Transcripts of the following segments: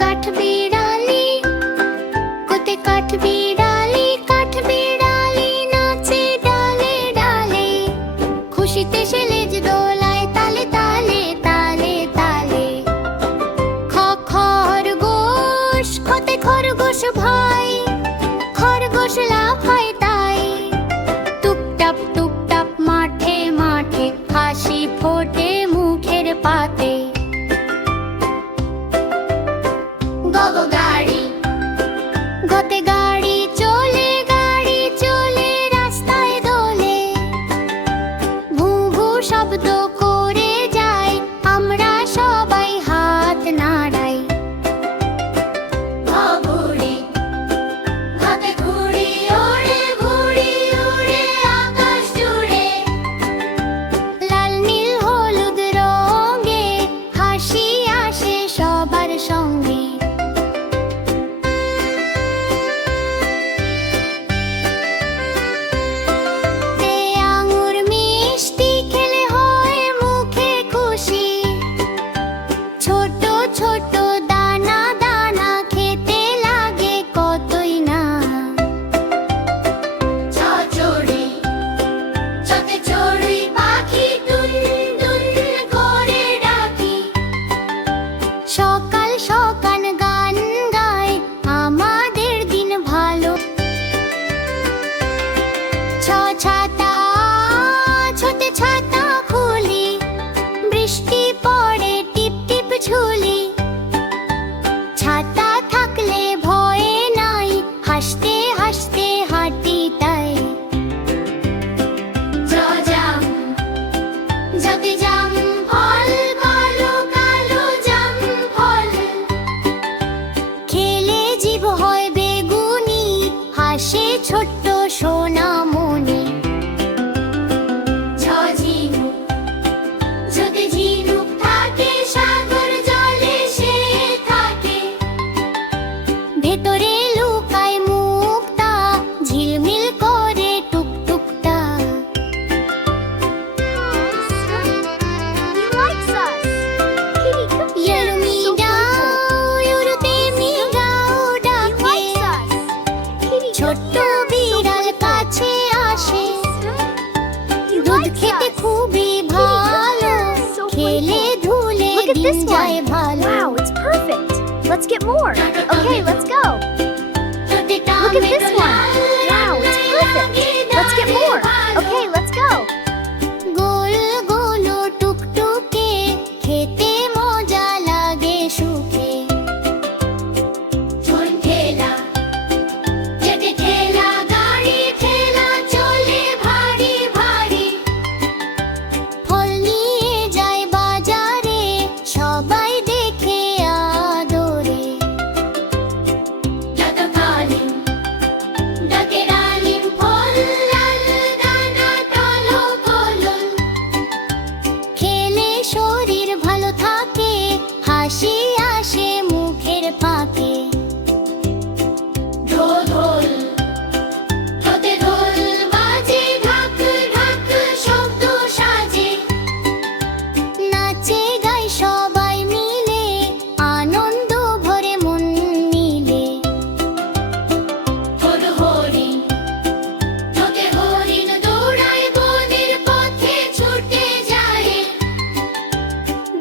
কাঠবিড়ালি কোতে কাঠবিড়ালি কাঠবিড়ালি নাচে ডালে ডালে খুশিতে সে লেজ দোলায় তালে তালে তালে তালে খরগোশ কোতে খরগোশ ভাই খরগোশ লাফায় তাই টুপটাপ মাঠে মাঠে হাসি ফোটে মুখের পাতে গাড়ি গতে গাড়ি চলে রাস্তায় দোলে ভু ভু শব্দ করে যায় আমরা সবাই হাত নাড়াই ঘুড়ি ঘতে ঘুড়ি উড়ে আকাশ জুড়ে লাল নীল হলুদ রঙে হাসি আসে সবার সঙ্গে ছোট দানা দানা খেতে লাগে কতই না চড়ুই চতে চড়ুই পাখি টুন টুন করে ডাকি সকাল সকাল গান গায় আমাদের দিন ভালো ছাতা ছোটে ছাতা খুলি বৃষ্টি পড়ে টিপ টিপ ঝুলি ছাতা থাকলে ভয় নাই হাসতে হাসতে হাঁটি তাই যতে জাম ফল কালো কালো জাম ফল খেলে জীব হয় বেগুনি হাসে ছোট্ট সোনামণি ঝিনুক যদি ঝিনুক থাকে সাগর জলে সে থাকে ভেতরে লুকায় মুক্তা ঝিলমিল করে টুকটুকটা ছোট্ট বিড়াল কাছে আসে দুধ খেতে খুবই ভালো খেলে ধুলে দিন যায় ভালো Wow, it's perfect. Let's get more. Okay, let's go. Look at this one. Wow, it's perfect. Let's get more. Okay, let's go. গোল গোল টুকটুকে খেতে মজা লাগে সুখে ঠেলা যেতে ঠেলা গাড়ি ঠেলা চলে ভারী ভারী ফল নিয়ে যায় বাজারে সবাই দেখে আদরে যত কালিম ডাকে ডালিম ফল লাল দানা টলো কলল খেলে শরীর ভালো থাকে হাসি আসে মুখের ফাঁকে ঢোল ছোটে ঢোল বাজে ঢাক ঢাক শব্দ সাজে নাচে গায় সবাই মিলে আনন্দ ভরে মন নিলে হরিণ ছোটে হরিণ দৌড়ায় বনের পথে ছুটে যায়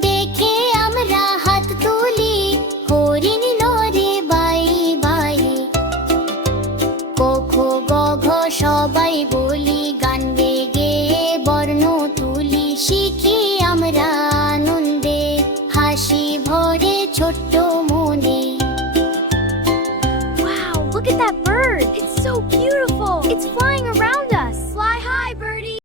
দেখে আমরা হাত তুলি হরিণ নড়ে বাই বাই কোখো গঘ সবাই বলি গান গেয়ে বর্ণ তুলি শিখি আমরা আনন্দে হাসি ভরে ছোট্ট মনে Wow, look at that bird. It's so beautiful. It's flying